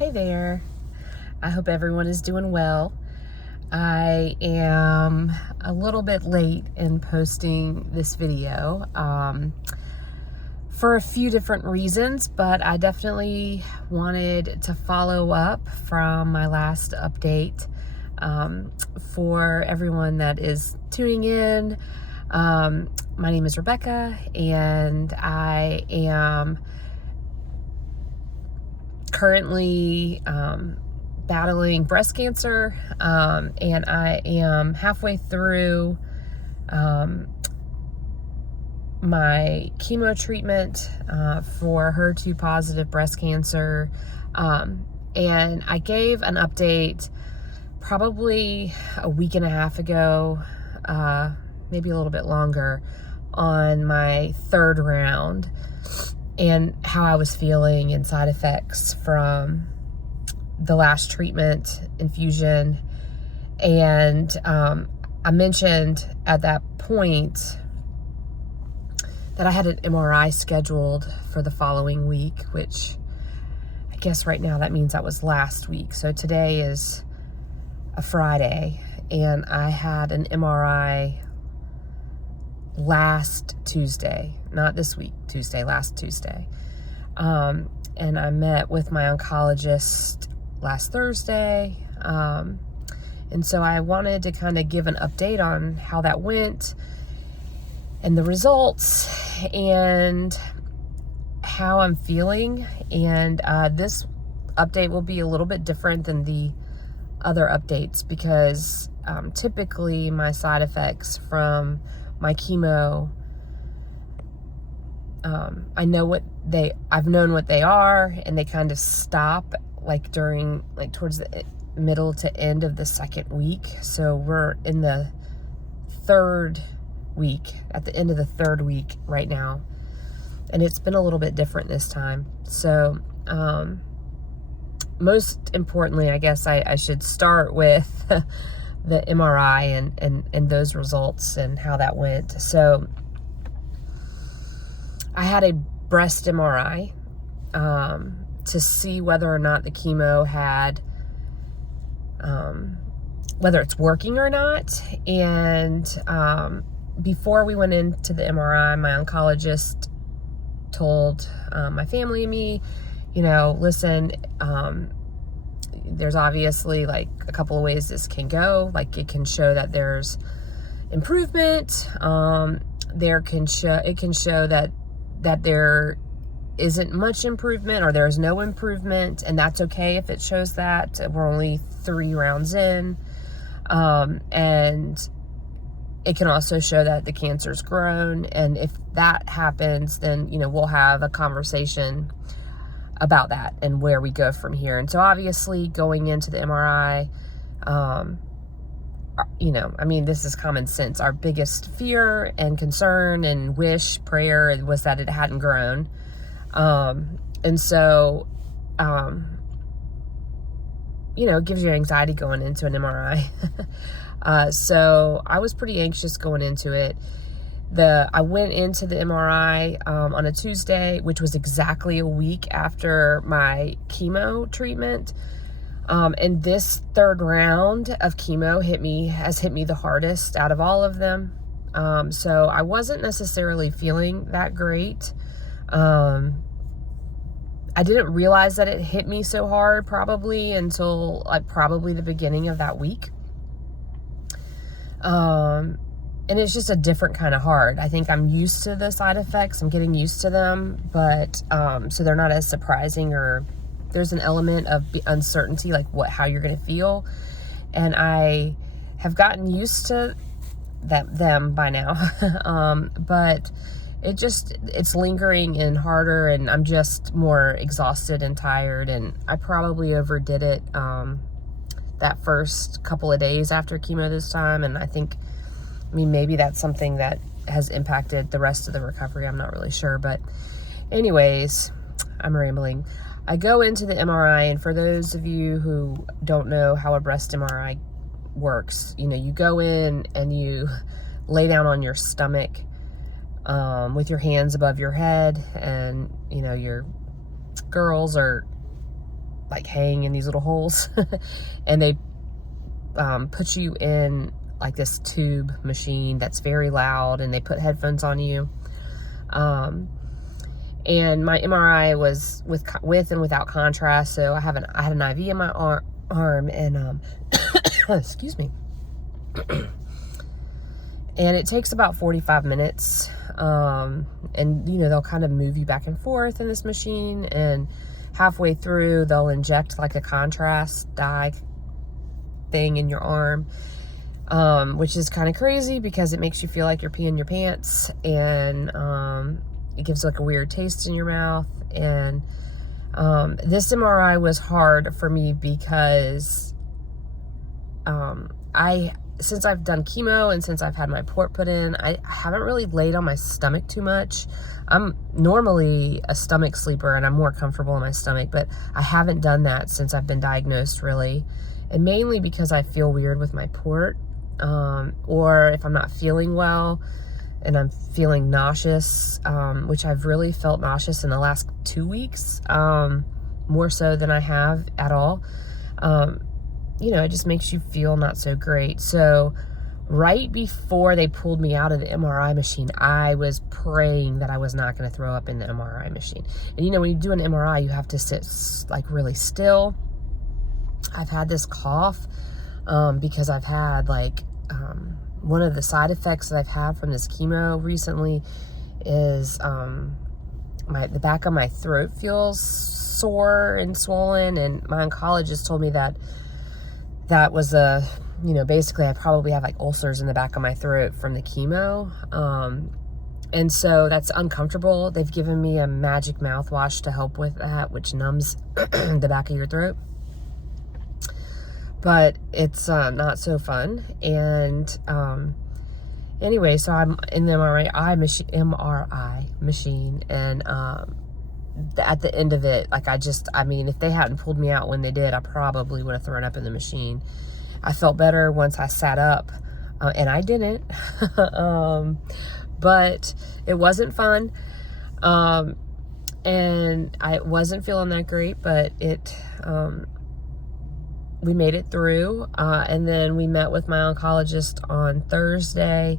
Hey there. I hope everyone is doing well. I am a little bit late in posting this video for a few different reasons, but I definitely wanted to follow up from my last update for everyone that is tuning in. My name is Rebecca, and I am currently battling breast cancer, and I am halfway through my chemo treatment for HER2 positive breast cancer, and I gave an update probably a week and a half ago, maybe a little bit longer, on my third round and how I was feeling and side effects from the last treatment infusion. And I mentioned at that point that I had an MRI scheduled for the following week, which I guess right now that means that was last week. So today is a Friday, and I had an MRI last Tuesday, not this week, Tuesday, last Tuesday. And I met with my oncologist last Thursday. And so I wanted to kind of give an update on how that went and the results and how I'm feeling. And this update will be a little bit different than the other updates because typically my side effects from my chemo, I've known what they are, and they kind of stop towards the middle to end of the second week. So we're in the third week, at the end of the third week right now. And it's been a little bit different this time. So, most importantly, I guess I should start with the MRI and those results and how that went. So I had a breast MRI to see whether or not the chemo had, whether it's working or not. And before we went into the MRI, my oncologist told my family and me, listen, there's obviously like a couple of ways this can go. Like, it can show that there's improvement. It can show that there isn't much improvement, or there's no improvement, and that's okay if it shows that. We're only 3 rounds in. And it can also show that the cancer's grown. And if that happens, then, we'll have a conversation about that and where we go from here. And so obviously going into the MRI, this is common sense. Our biggest fear and concern and prayer was that it hadn't grown. And so, it gives you anxiety going into an MRI. So I was pretty anxious going into it. I went into the MRI on a Tuesday, which was exactly a week after my chemo treatment. And this third round of chemo has hit me the hardest out of all of them. So I wasn't necessarily feeling that great. I didn't realize that it hit me so hard probably until probably the beginning of that week. And it's just a different kind of hard. I think I'm used to the side effects. I'm getting used to them, but so they're not as surprising, or there's an element of uncertainty, like how you're going to feel. And I have gotten used to them by now. But it's lingering and harder, and I'm just more exhausted and tired. And I probably overdid it that first couple of days after chemo this time. And I think, maybe that's something that has impacted the rest of the recovery. I'm not really sure. But anyways, I'm rambling. I go into the MRI, and for those of you who don't know how a breast MRI works, you go in and you lay down on your stomach with your hands above your head, and your girls are like hang in these little holes. And they put you in like this tube machine that's very loud, and they put headphones on you. And my MRI was with and without contrast, so I had an IV in my arm, and excuse me. And it takes about 45 minutes. And they'll kind of move you back and forth in this machine, and halfway through they'll inject like a contrast dye thing in your arm, which is kind of crazy because it makes you feel like you're peeing your pants, and it gives like a weird taste in your mouth. And this MRI was hard for me because since I've done chemo and since I've had my port put in, I haven't really laid on my stomach too much. I'm normally a stomach sleeper, and I'm more comfortable in my stomach, but I haven't done that since I've been diagnosed, really. And mainly because I feel weird with my port, or if I'm not feeling well and I'm feeling nauseous, which I've really felt nauseous in the last 2 weeks, more so than I have at all. It just makes you feel not so great. So right before they pulled me out of the MRI machine, I was praying that I was not going to throw up in the MRI machine. And when you do an MRI, you have to sit like really still. I've had this cough because I've had one of the side effects that I've had from this chemo recently is the back of my throat feels sore and swollen, and my oncologist told me that was basically I probably have like ulcers in the back of my throat from the chemo. And so that's uncomfortable. They've given me a magic mouthwash to help with that, which numbs the back of your throat. But it's not so fun. And anyway, so I'm in the MRI machine, and at the end of it, if they hadn't pulled me out when they did, I probably would have thrown up in the machine. I felt better once I sat up, and I didn't. But it wasn't fun. And I wasn't feeling that great, but we made it through. And then we met with my oncologist on Thursday.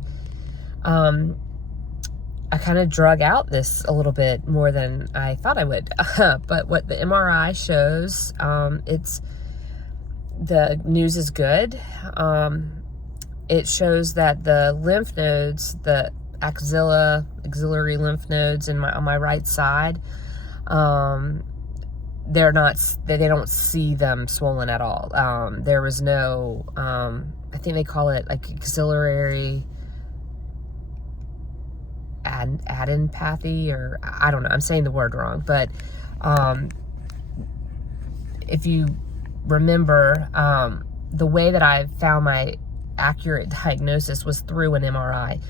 I kind of drug out this a little bit more than I thought I would. But what the MRI shows, the news is good. It shows that the lymph nodes, the axillary lymph nodes on my right side, they don't see them swollen at all. There was no, I think they call it like axillary adenopathy, or I don't know, I'm saying the word wrong, but if you remember, the way that I found my accurate diagnosis was through an MRI,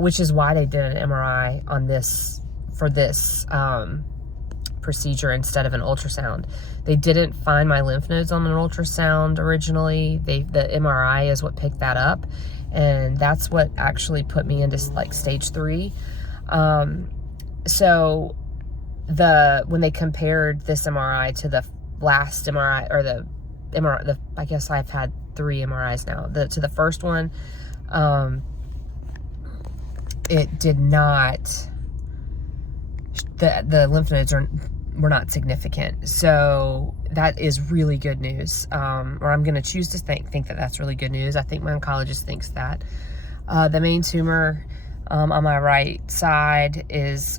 which is why they did an MRI on this for this procedure instead of an ultrasound. They didn't find my lymph nodes on an ultrasound originally. The MRI is what picked that up, and that's what actually put me into like stage 3. So when they compared this MRI to the last MRI, or the MRI, I guess I've had 3 MRIs now, to the first one, it did not, the lymph nodes were not significant. So that is really good news. Or I'm going to choose to think that that's really good news. I think my oncologist thinks that. The main tumor on my right side has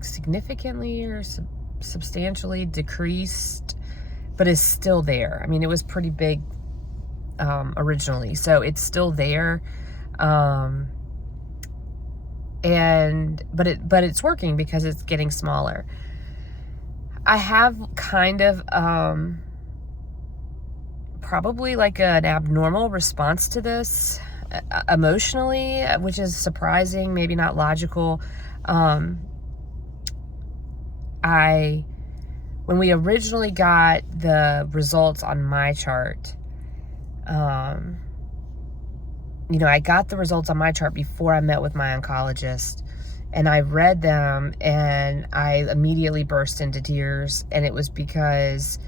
significantly or substantially decreased, but is still there. I mean, it was pretty big originally, so it's still there. But it's working because it's getting smaller. I have kind of probably like an abnormal response to this emotionally, which is surprising, maybe not logical. When we originally got the results on my chart, I got the results on my chart before I met with my oncologist, And I read them and I immediately burst into tears. And it was because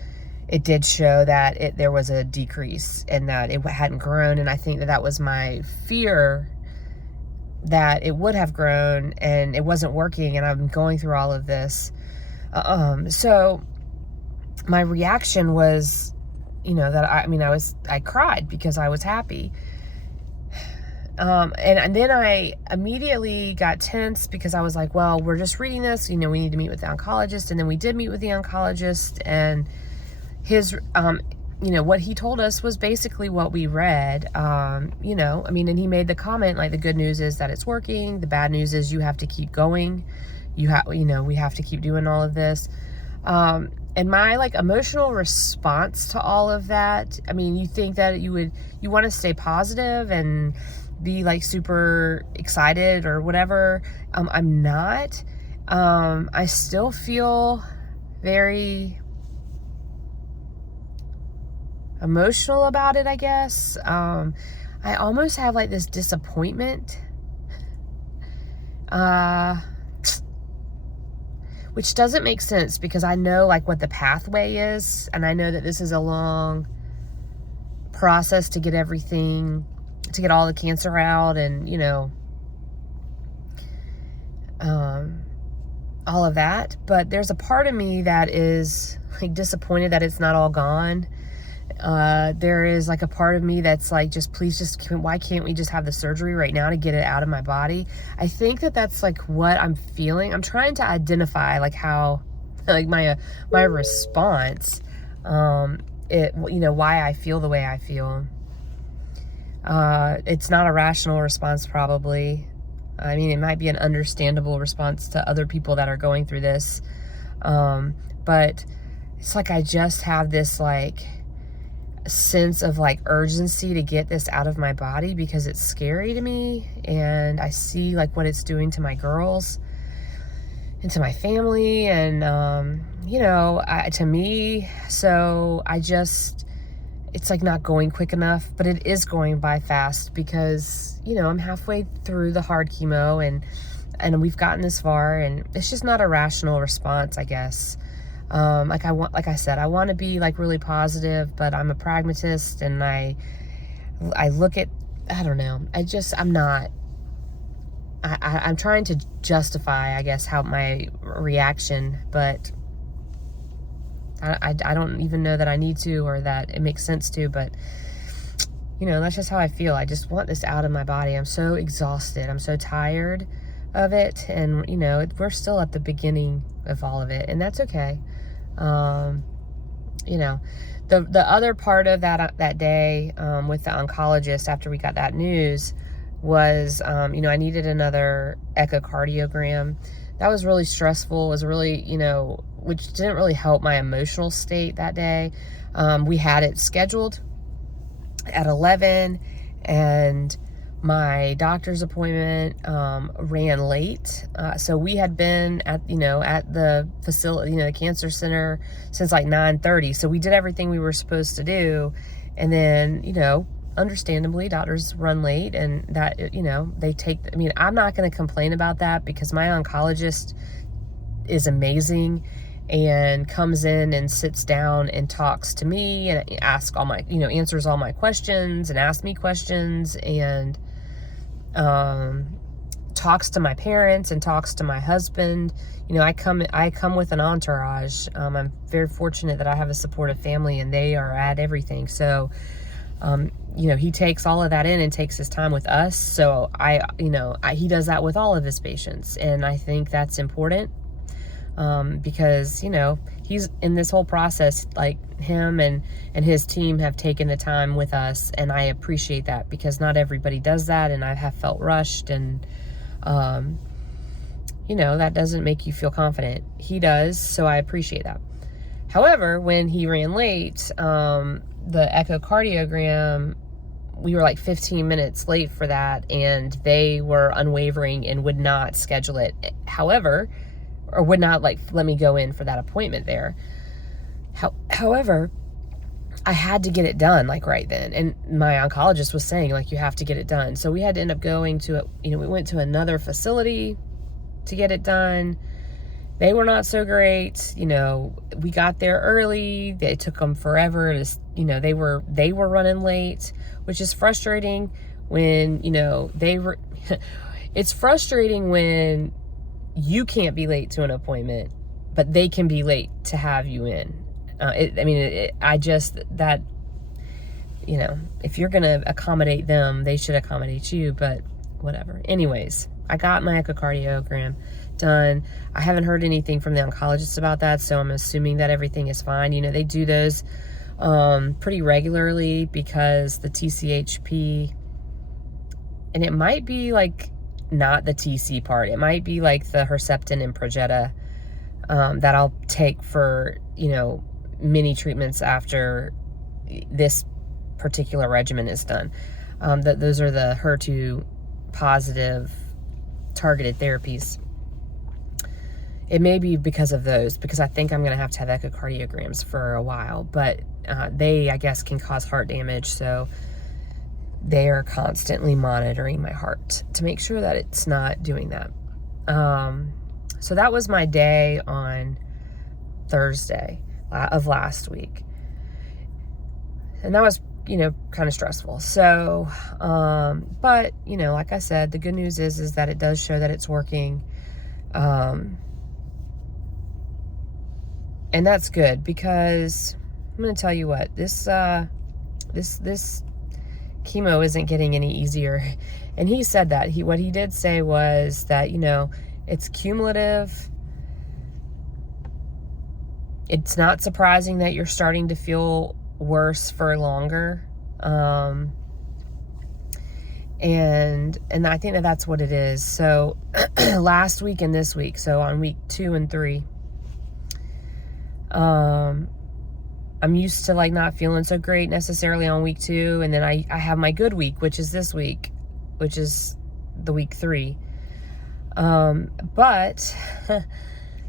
it did show that there was a decrease and that it hadn't grown. And I think that was my fear, that it would have grown and it wasn't working. And I'm going through all of this. So my reaction was, that I cried because I was happy. And then I immediately got tense because I was like, well, we're just reading this, we need to meet with the oncologist. And then we did meet with the oncologist, and his, what he told us was basically what we read. And he made the comment, like, the good news is that it's working. The bad news is you have to keep going. We have to keep doing all of this. And my, like, emotional response to all of that, you think that you want to stay positive and be, like, super excited or whatever. I'm not. I still feel very emotional about it, I guess. I almost have, like, this disappointment, which doesn't make sense because I know, like, what the pathway is, and I know that this is a long process to get all the cancer out, and all of that. But there's a part of me that is, like, disappointed that it's not all gone. There is, like, a part of me that's like, why can't we just have the surgery right now to get it out of my body? I think that that's, like, what I'm feeling. I'm trying to identify, like, how, like, my response, why I feel the way I feel. It's not a rational response, probably. It might be an understandable response to other people that are going through this. But it's like, I just have this, like, sense of, like, urgency to get this out of my body because it's scary to me, and I see, like, what it's doing to my girls and to my family, and to me. So it's, like, not going quick enough, but it is going by fast because I'm halfway through the hard chemo, and we've gotten this far, and it's just not a rational response, I guess. Like I said, I want to be, like, really positive, but I'm a pragmatist, and I look at, I don't know, I'm not, I'm trying to justify, I guess, how my reaction, but I don't even know that I need to, or that it makes sense to, but that's just how I feel. I just want this out of my body. I'm so exhausted. I'm so tired of it, and we're still at the beginning of all of it, and that's okay. The other part of that day with the oncologist after we got that news was, I needed another echocardiogram. That was really stressful. It was really, which didn't really help my emotional state that day. We had it scheduled at 11, and my doctor's appointment ran late. So we had been at the facility, the cancer center, since, like, 9:30. So we did everything we were supposed to do. And then, understandably, doctors run late, and that, they take, I'm not going to complain about that because my oncologist is amazing and comes in and sits down and talks to me and asks all my, answers all my questions and asks me questions, and talks to my parents and talks to my husband. I come with an entourage. I'm very fortunate that I have a supportive family, and they are at everything. So, he takes all of that in and takes his time with us. So he does that with all of his patients. And I think that's important, because, he's in this whole process, like, him and his team have taken the time with us, and I appreciate that because not everybody does that, and I have felt rushed, and that doesn't make you feel confident. He does, so I appreciate that. However, when he ran late, the echocardiogram, we were like 15 minutes late for that, and they were unwavering and would not schedule it. However, or would not, like, let me go in for that appointment there. However, I had to get it done, like, right then. And my oncologist was saying, like, you have to get it done. So we had to end up going to, we went to another facility, to get it done. They were not so great. You know, we got there early. It took them forever to, you know, they were running late, which is frustrating when, you know, it's frustrating when you can't be late to an appointment, but they can be late to have you in. That, you know, if you're going to accommodate them, they should accommodate you, but whatever. Anyways, I got my echocardiogram done. I haven't heard anything from the oncologist about that, so I'm assuming that everything is fine. You know, they do those pretty regularly because the TCHP, and it might be like not the TC part. It might be like the Herceptin and Progetta that I'll take for, you know, mini treatments after this particular regimen is done. Those are the HER2 positive targeted therapies. It may be because of those, because I think I'm going to have echocardiograms for a while, but they, I guess, can cause heart damage, so they are constantly monitoring my heart to make sure that it's not doing that. So that was my day on Thursday of last week. And that was, you know, kind of stressful. So, but, you know, like I said, the good news is that it does show that it's working. And that's good, because I'm going to tell you what, this chemo isn't getting any easier. And he said that. What he did say was that, you know, it's cumulative. It's not surprising that you're starting to feel worse for longer. And I think that that's what it is. So last week and this week, so on week 2 and 3, I'm used to like not feeling so great necessarily on week 2, and then I have my good week, which is this week, which is the week 3. But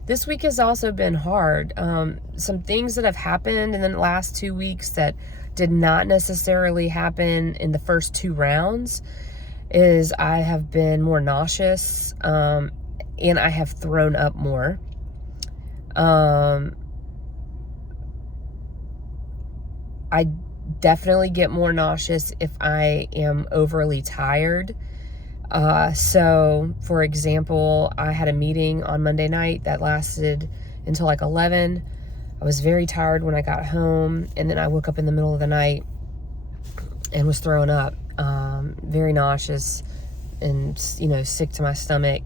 this week has also been hard. Some things that have happened in the last 2 weeks that did not necessarily happen in the first 2 rounds is I have been more nauseous, and I have thrown up more. I definitely get more nauseous if I am overly tired. So, for example, I had a meeting on Monday night that lasted until like 11. I was very tired when I got home, and then I woke up in the middle of the night and was throwing up, very nauseous and, you know, sick to my stomach.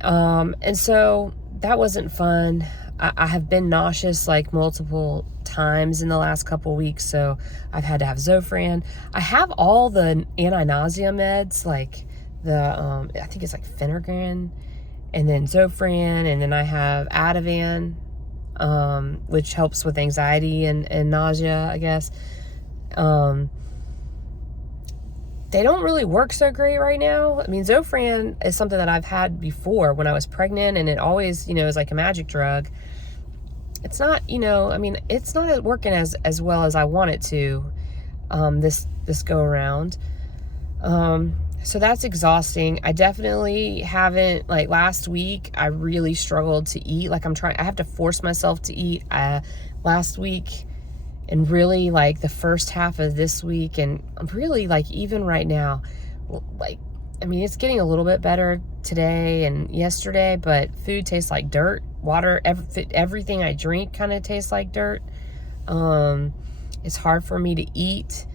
And so that wasn't fun. I have been nauseous like multiple times in the last couple weeks, so I've had to have Zofran. I have all the anti-nausea meds, like the I think it's like Phenergan, and then Zofran, and then I have Ativan, which helps with anxiety and nausea, I guess. They don't really work so great right now. I mean, Zofran is something that I've had before when I was pregnant, and it always, you know, is like a magic drug. It's not, you know, I mean, it's not working as well as I want it to, this go around. So that's exhausting. I definitely haven't, like last week, I really struggled to eat. Like I have to force myself to eat, last week, and really like the first half of this week, and really like even right now, like, I mean, it's getting a little bit better today and yesterday, but food tastes like dirt. Water, everything I drink kind of tastes like dirt. It's hard for me to eat.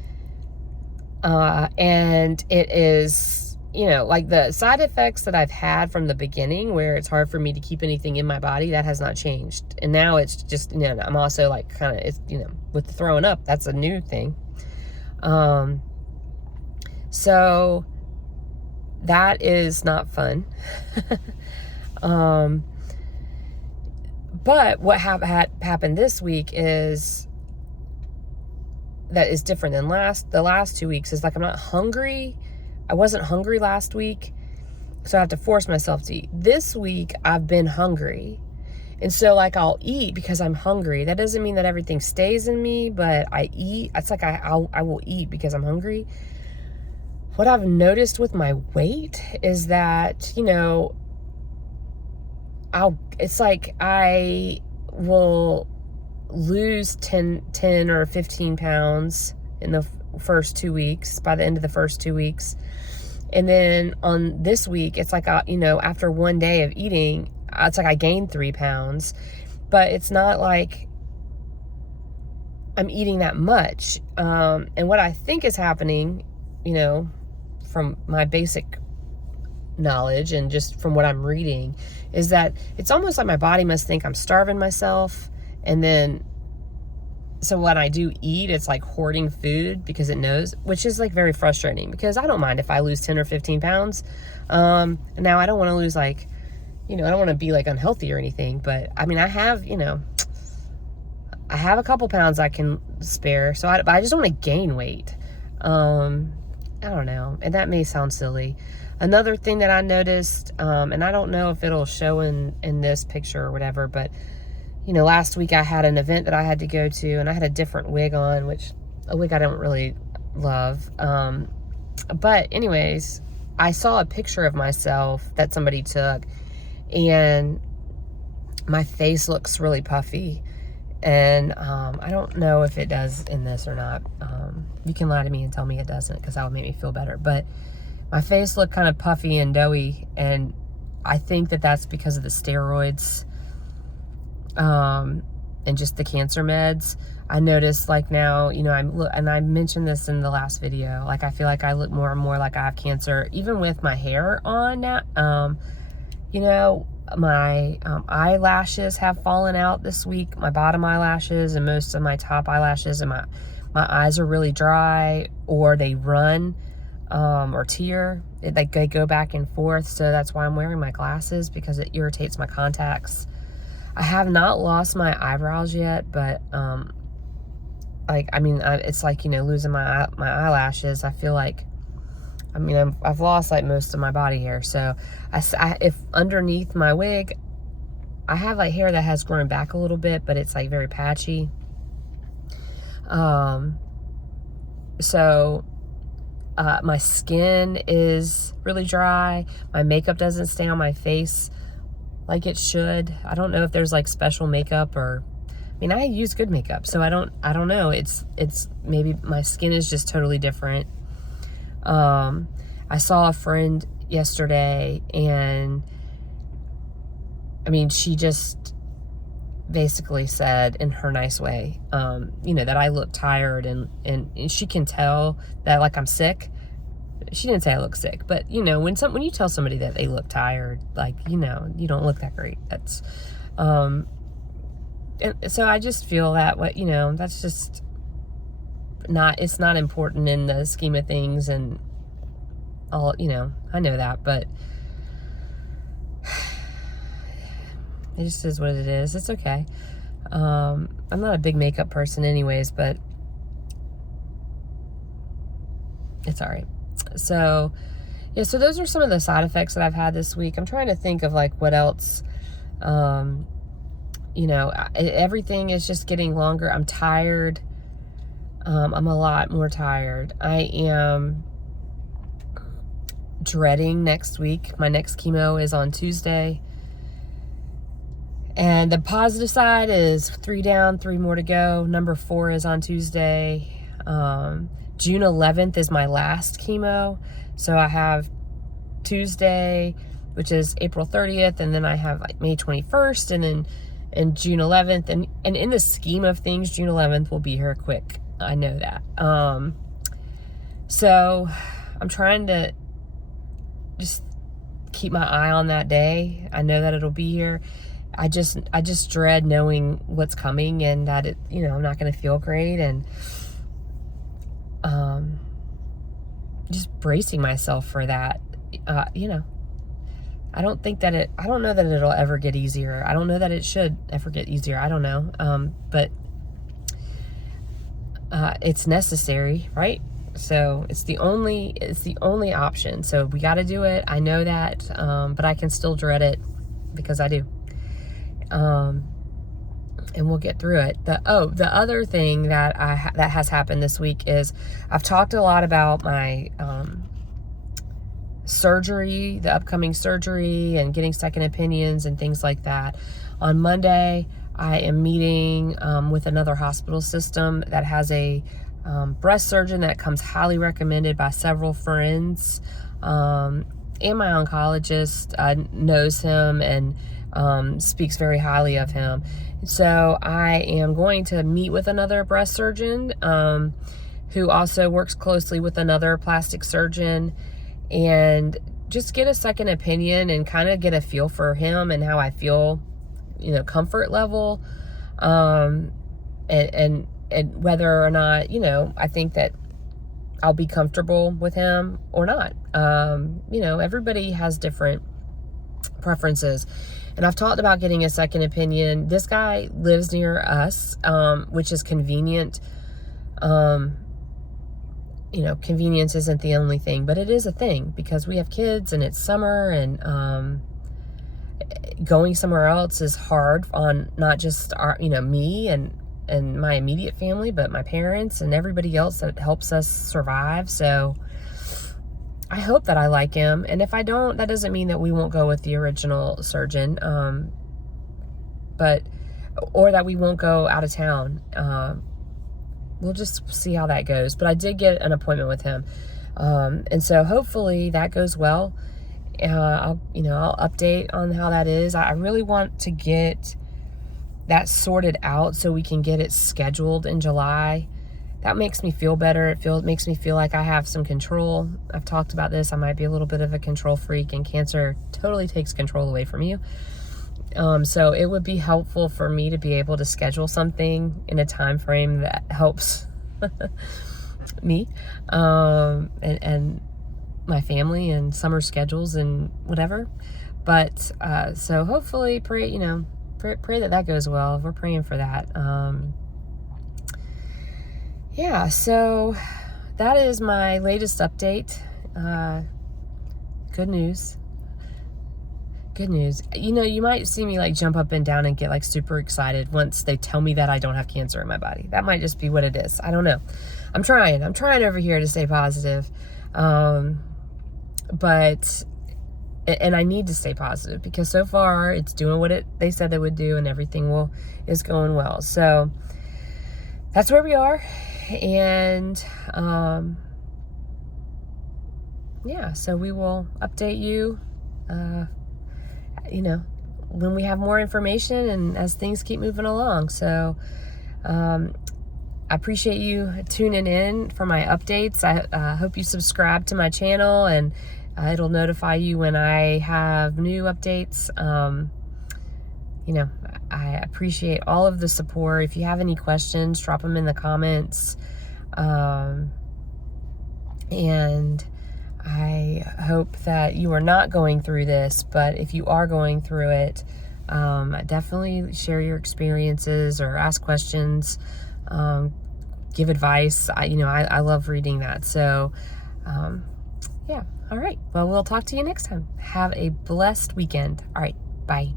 And it is, you know, like the side effects that I've had from the beginning, where it's hard for me to keep anything in my body, that has not changed. And now it's just, you know, I'm also like kind of, it's, you know, with the throwing up, that's a new thing. So that is not fun. But what happened this week is that is different than the last 2 weeks. Is like I'm not hungry. I wasn't hungry last week, so I have to force myself to eat. This week I've been hungry, and so like I'll eat because I'm hungry. That doesn't mean that everything stays in me, but I eat. It's like I will eat because I'm hungry. what I've noticed with my weight is that, you know, it's like I will lose 10 or 15 pounds in the first 2 weeks, by the end of the first 2 weeks. And then on this week, it's like, you know, after one day of eating, it's like I gained 3 pounds, but it's not like I'm eating that much. And what I think is happening, you know, from my basic knowledge and just from what I'm reading, is that it's almost like my body must think I'm starving myself. And then, so when I do eat, it's like hoarding food because it knows, which is like very frustrating, because I don't mind if I lose 10 or 15 pounds. Now I don't want to lose, like, you know, I don't want to be like unhealthy or anything, but I mean, I have, you know, I have a couple pounds I can spare. So I just don't want to gain weight. I don't know. And that may sound silly. Another thing that I noticed, and I don't know if it'll show in this picture or whatever, but, you know, last week I had an event that I had to go to, and I had a different wig on, which a wig I don't really love. But anyways, I saw a picture of myself that somebody took, and my face looks really puffy. And I don't know if it does in this or not. You can lie to me and tell me it doesn't, because that would make me feel better. But my face looked kind of puffy and doughy, and I think that that's because of the steroids and just the cancer meds. I noticed, like, now, you know, and I mentioned this in the last video, like, I feel like I look more and more like I have cancer, even with my hair on now. You know, my eyelashes have fallen out this week, my bottom eyelashes and most of my top eyelashes, and my eyes are really dry, or they run or tear. They go back and forth. So that's why I'm wearing my glasses, because it irritates my contacts. I have not lost my eyebrows yet, but like, I mean, it's like, you know, losing my eyelashes. I feel like, I mean, I've lost like most of my body hair. So if underneath my wig, I have like hair that has grown back a little bit, but it's like very patchy. So my skin is really dry. My makeup doesn't stay on my face like it should. I don't know if there's like special makeup, or, I mean, I use good makeup, so I don't know. It's maybe my skin is just totally different. I saw a friend yesterday, and I mean, she just basically said in her nice way, you know, that I look tired, and she can tell that, like, I'm sick. She didn't say I look sick, but, you know, when you tell somebody that they look tired, like, you know, you don't look that great. That's, and so I just feel that, what, you know, that's just it's not important in the scheme of things, and all, you know, I know that, but it just is what it is. It's okay. I'm not a big makeup person anyways, but it's all right. So, yeah, so those are some of the side effects that I've had this week. I'm trying to think of, like, what else. You know, everything is just getting longer. I'm tired. I'm a lot more tired. I am dreading next week. My next chemo is on Tuesday. And the positive side is 3 down, 3 more to go. Number 4 is on Tuesday. June 11th is my last chemo. So I have Tuesday, which is April 30th, and then I have like May 21st, and then June 11th. And in the scheme of things, June 11th will be here quick. I know that. So I'm trying to just keep my eye on that day. I know that it'll be here. I just dread knowing what's coming, and that it, you know, I'm not going to feel great, and just bracing myself for that. You know, I don't know that it'll ever get easier. I don't know that it should ever get easier. I don't know. But it's necessary, right? So it's the only option. So we got to do it. I know that, but I can still dread it because I do. And we'll get through it. The other thing that that has happened this week is I've talked a lot about my surgery, the upcoming surgery, and getting second opinions and things like that. On Monday, I am meeting with another hospital system that has a breast surgeon that comes highly recommended by several friends. And my oncologist knows him and speaks very highly of him. So I am going to meet with another breast surgeon who also works closely with another plastic surgeon, and just get a second opinion and kind of get a feel for him and how I feel, comfort level, and whether or not, I think that I'll be comfortable with him or not. Everybody has different preferences. And I've talked about getting a second opinion. This guy lives near us, which is convenient. Convenience isn't the only thing, but it is a thing because we have kids and it's summer, and going somewhere else is hard on not just me and my immediate family, but my parents and everybody else that helps us survive. So I hope that I like him. And if I don't, that doesn't mean that we won't go with the original surgeon, or that we won't go out of town. We'll just see how that goes. But I did get an appointment with him. And so hopefully that goes well. I'll update on how that is. I really want to get that sorted out so we can get it scheduled in July. That makes me feel better. It makes me feel like I have some control. I've talked about this. I might be a little bit of a control freak, and cancer totally takes control away from you. So it would be helpful for me to be able to schedule something in a time frame that helps me, and my family and summer schedules and whatever. But so hopefully pray that goes well. We're praying for that. So that is my latest update. Good news. You might see me jump up and down and get super excited once they tell me that I don't have cancer in my body. That might just be what it is. I don't know. I'm trying over here to stay positive. But I need to stay positive because so far it's doing what they said they would do, and everything is going well. So that's where we are. And so we will update you when we have more information and as things keep moving along. So I appreciate you tuning in for my updates. I hope you subscribe to my channel, and it'll notify you when I have new updates. I appreciate all of the support. If you have any questions, drop them in the comments. And I hope that you are not going through this, but if you are going through it, definitely share your experiences or ask questions, give advice. I love reading that. So, all right. Well, we'll talk to you next time. Have a blessed weekend. All right. Bye.